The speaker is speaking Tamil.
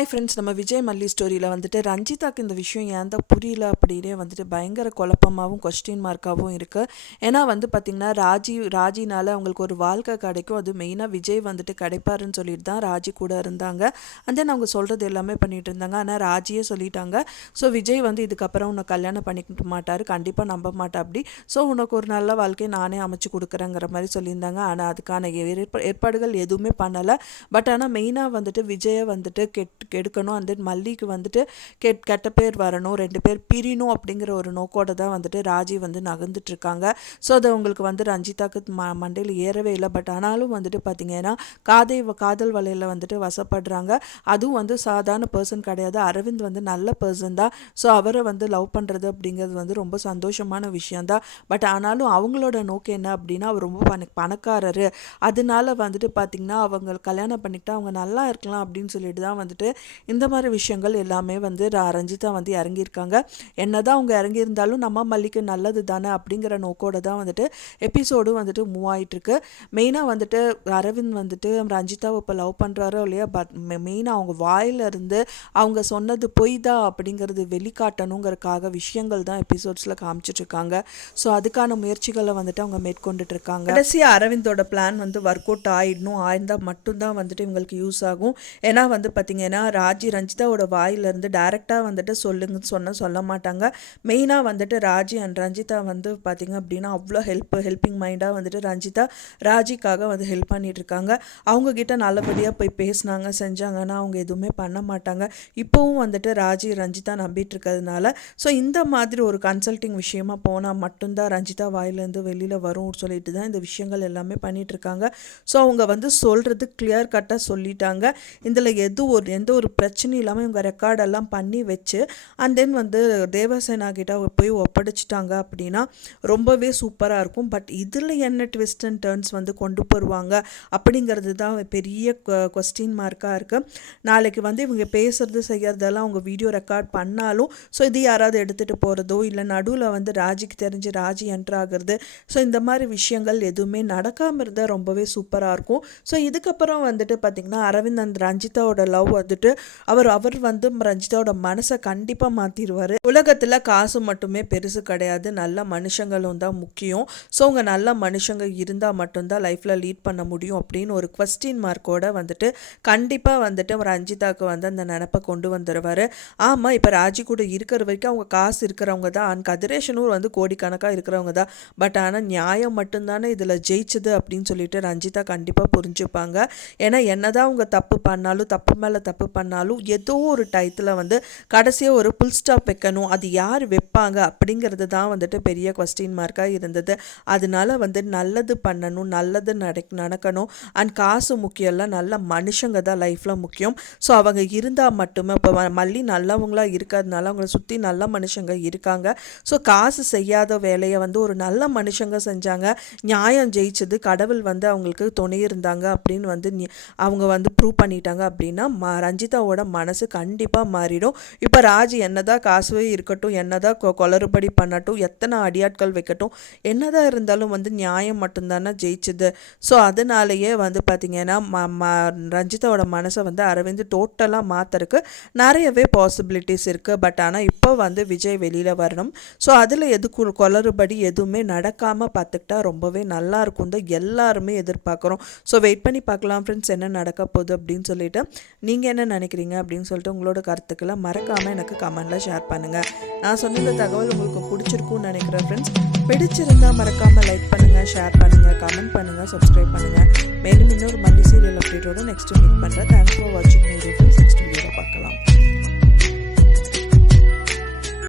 ஹாய் ஃப்ரெண்ட்ஸ், நம்ம விஜய் மல்லி ஸ்டோரியில் வந்துட்டு ரஞ்சிதாக்கு இந்த விஷயம் ஏன் தான் புரியல அப்படின்னே வந்துட்டு பயங்கர குழப்பமாகவும் கொஸ்டின் மார்க்காகவும் இருக்குது. ஏன்னா வந்து பார்த்திங்கன்னா ராஜினால் அவங்களுக்கு ஒரு வாழ்க்கை கிடைக்கும், அது மெயினாக விஜய் வந்துட்டு கிடைப்பாருன்னு சொல்லிட்டு தான் ராஜி கூட இருந்தாங்க. அண்ட் தென் அவங்க சொல்கிறது எல்லாமே பண்ணிகிட்டு இருந்தாங்க. ஆனால் ராஜியே சொல்லிட்டாங்க, ஸோ விஜய் வந்து இதுக்கப்புறம் உன்னை கல்யாணம் பண்ணிக்க மாட்டார், கண்டிப்பாக நம்ப மாட்டா அப்படி, ஸோ உனக்கு ஒரு நல்ல வாழ்க்கையை நானே அமைச்சு கொடுக்குறேங்கிற மாதிரி சொல்லியிருந்தாங்க. ஆனால் அதுக்கான ஏற்பாடுகள் எதுவுமே பண்ணலை. பட் ஆனால் மெயினாக வந்துட்டு விஜயை வந்துட்டு கெடுக்கணும், அந்த மல்லிக்கு வந்துட்டு கெட்ட பேர் வரணும், 2 பேர் பிரியணும் அப்படிங்கிற ஒரு நோக்கோட தான் வந்துட்டு ராஜி வந்து நகர்ந்துட்டு இருக்காங்க. ஸோ அது அவங்களுக்கு வந்து ரஞ்சிதாக்கு மண்டையில் ஏறவே இல்லை. பட் ஆனாலும் வந்துட்டு பார்த்தீங்கன்னா காதல் வலையில் வந்துட்டு வசப்படுறாங்க. அதுவும் வந்து சாதாரண பர்சன் கிடையாது, அரவிந்த் வந்து நல்ல பர்சன் தான். ஸோ அவரை வந்து லவ் பண்ணுறது அப்படிங்கிறது வந்து ரொம்ப சந்தோஷமான விஷயந்தான். பட் ஆனாலும் அவங்களோட நோக்கம் என்ன அப்படின்னா, அவர் ரொம்ப பணக்காரரு, அதனால வந்துட்டு பார்த்திங்கன்னா அவங்க கல்யாணம் பண்ணிக்கிட்டா அவங்க நல்லா இருக்கலாம் அப்படின்னு சொல்லிட்டு தான் வந்துட்டு இந்த மாதிரி விஷயங்கள் எல்லாமே வந்து ரஞ்சிதா வந்து இறங்கியிருக்காங்க. என்னதான் அவங்க இறங்கியிருந்தாலும் நம்ம மல்லிக்கு நல்லது தானே அப்படிங்கிற நோக்கோட தான் வந்துட்டு எபிசோடும் வந்துட்டு மூவ் ஆகிட்டுருக்கு. மெயினாக வந்துட்டு அரவிந்த் வந்துட்டு ரஞ்சிதாவை இப்போ லவ் பண்ணுறாரோ இல்லையா, பட் மெயினாக அவங்க வாயிலிருந்து அவங்க சொன்னது பொய் தான் அப்படிங்கிறது வெளிக்காட்டணுங்கிறதுக்காக விஷயங்கள் தான் எபிசோட்ஸில் காமிச்சிட்ருக்காங்க. ஸோ அதுக்கான முயற்சிகளை வந்துட்டு அவங்க மேற்கொண்டுட்டு இருக்காங்க. கடைசியாக அரவிந்தோட பிளான் வந்து ஒர்க் அவுட் ஆயிருந்தால் மட்டும்தான் வந்துட்டு இவங்களுக்கு யூஸ் ஆகும். ஏன்னா வந்து பார்த்திங்கன்னா ரஞ்சிதாவோட வாயிலிருந்து டைரெக்டாக வந்துட்டு சொல்ல மாட்டாங்க. மெயினாக வந்துட்டு ராஜி அண்ட் ரஞ்சிதா வந்து பார்த்திங்க அப்படின்னா அவ்வளோ ஹெல்பிங் மைண்டாக வந்துட்டு ரஞ்சிதா ராஜிக்காக வந்து ஹெல்ப் பண்ணிட்டு இருக்காங்க. அவங்கக்கிட்ட நல்லபடியாக போய் பேசினாங்க செஞ்சாங்கன்னா அவங்க எதுவுமே பண்ண மாட்டாங்க. இப்போவும் வந்துட்டு ரஞ்சிதா நம்பிட்டு இருக்கிறதுனால ஸோ இந்த மாதிரி ஒரு கன்சல்டிங் விஷயமா போனால் மட்டும்தான் ரஞ்சிதா வாயிலேருந்து வெளியில் வரும் சொல்லிட்டு தான் இந்த விஷயங்கள் எல்லாமே பண்ணிட்டு இருக்காங்க. ஸோ அவங்க வந்து சொல்கிறது கிளியர் கட்டாக சொல்லிட்டாங்க. இதில் எந்த ஒரு பிரச்சனையும் இல்லாமல் இவங்க ரெக்கார்டெல்லாம் பண்ணி வச்சு அண்ட் தென் வந்து தேவசேனா கிட்ட போய் ஒப்படைச்சிட்டாங்க அப்படின்னா ரொம்பவே சூப்பராக இருக்கும். பட் இதில் என்ன ட்விஸ்ட் அண்ட் டர்ன்ஸ் வந்து கொண்டு போடுவாங்க அப்படிங்கிறது தான் பெரிய கொஸ்டின் மார்க்காக இருக்குது. நாளைக்கு வந்து இவங்க பேசுறது செய்கிறதெல்லாம் அவங்க வீடியோ ரெக்கார்ட் பண்ணாலும் ஸோ இது யாராவது எடுத்துகிட்டு போகிறதோ இல்லை நடுவில் வந்து ராஜிக்கு தெரிஞ்சு ராஜி என்ட்ரு ஆகிறது, ஸோ இந்த மாதிரி விஷயங்கள் எதுவுமே நடக்காமல் இருந்தால் ரொம்பவே சூப்பராக இருக்கும். ஸோ இதுக்கப்புறம் வந்துட்டு பார்த்திங்கன்னா அரவிந்த் அந்த ரஞ்சிதாவோட லவ் வந்துட்டு அவர் வந்து ரஞ்சிதாவோட மனசை கண்டிப்பாக மாற்றிடுவார். உலகத்தில் காசு மட்டுமே பெருசு கிடையாது, நல்ல மனுஷங்களும் தான் முக்கியம். ஸோ அவங்க நல்ல மனுஷங்க இருந்தால் மட்டும்தான் லைஃப்பில் லீட் பண்ண முடியும் அப்படின்னு ஒரு கொஸ்டின் மார்க்கோட வந்துட்டு கண்டிப்பாக வந்துட்டு ரஞ்சிதாவுக்கு வந்து அந்த நினப்பை கொண்டு வந்துடுவார். ஆமாம், இப்போ ராஜி கூட இருக்கிற வரைக்கும் அவங்க காசு இருக்கிறவங்க தான், அண்ட் கதிரேஷனூர் வந்து கோடிக்கணக்காக இருக்கிறவங்க தான். பட் ஆனால் நியாயம் மட்டும்தானே இதில் ஜெயிச்சது அப்படின்னு சொல்லிட்டு ரஞ்சிதா கண்டிப்பாக புரிஞ்சுப்பாங்க. ஏன்னா என்னதான் அவங்க தப்பு பண்ணாலும் தப்பு மேலே தப்பு பண்ணாலும் ஏதோ ஒரு டயத்தில் வந்து கடைசியாக ஒரு புல் ஸ்டாப் வைக்கணும், அது யார் வைப்பாங்க அப்படிங்கிறது தான் வந்துட்டு பெரிய கொஸ்டின் மார்க்காக இருந்தது. அதனால வந்து நல்லது பண்ணணும், நல்லது நடக்கணும், அண்ட் காசு முக்கியம் இல்லை, நல்ல மனுஷங்க தான் லைஃப்பில் முக்கியம். ஸோ அவங்க இருந்தால் மட்டுமே, இப்போ மல்லி நல்லவங்களாக இருக்கிறதுனால அவங்கள சுற்றி நல்ல மனுஷங்க இருக்காங்க. ஸோ காசு செய்யாத வேலையை வந்து ஒரு நல்ல மனுஷங்க செஞ்சாங்க, நியாயம் ஜெயிச்சது, கடவுள் வந்து அவங்களுக்கு துணை இருந்தாங்க அப்படின்னு வந்து அவங்க வந்து ப்ரூவ் பண்ணிட்டாங்க அப்படின்னா ரஞ்சிதாவோட மனசு கண்டிப்பாக மாறிடும். இப்போ ராஜி என்னதான் காசுவே இருக்கட்டும், என்னதான் கொளறுபடி பண்ணட்டும், எத்தனை அடியாட்கள் வைக்கட்டும், என்னதான் இருந்தாலும் வந்து நியாயம் மட்டும்தானே ஜெயிச்சுது. ஸோ அதனாலேயே வந்து பார்த்திங்கன்னா ரஞ்சிதாவோட மனசை வந்து அரவிந்த் டோட்டலாக மாற்றுறதுக்கு நிறையவே பாசிபிலிட்டிஸ் இருக்குது. பட் ஆனால் இப்போ வந்து விஜய் வெளியில் வரணும். ஸோ அதில் கொளறுபடி எதுவுமே நடக்காமல் பார்த்துக்கிட்டா ரொம்பவே நல்லா இருக்கும் தான் எல்லாருமே எதிர்பார்க்குறோம். ஸோ வெயிட் பண்ணி பார்க்கலாம் ஃப்ரெண்ட்ஸ், என்ன நடக்க போகுது அப்படின்னு சொல்லிட்டு. நீங்கள் என்ன நினைக்கிறீங்க அப்படின்னு சொல்லிட்டு உங்களோட கருத்துக்களை மறக்காமல் எனக்கு கமெண்டில் ஷேர் பண்ணுங்கள். நான் சொன்ன இந்த தகவல் உங்களுக்கு பிடிச்சிருக்குன்னு நினைக்கிறேன் ஃப்ரெண்ட்ஸ். பிடிச்சிருந்தால் மறக்காமல் லைக் பண்ணுங்கள், ஷேர் பண்ணுங்கள், கமெண்ட் பண்ணுங்கள், சப்ஸ்கிரைப் பண்ணுங்கள். மேலும் இன்னொரு மல்லி சீரியல் அப்டேட்டோட நெக்ஸ்ட்டு மீட் பண்ணுறேன். தேங்க்ஸ் ஃபார் வாட்சிங்.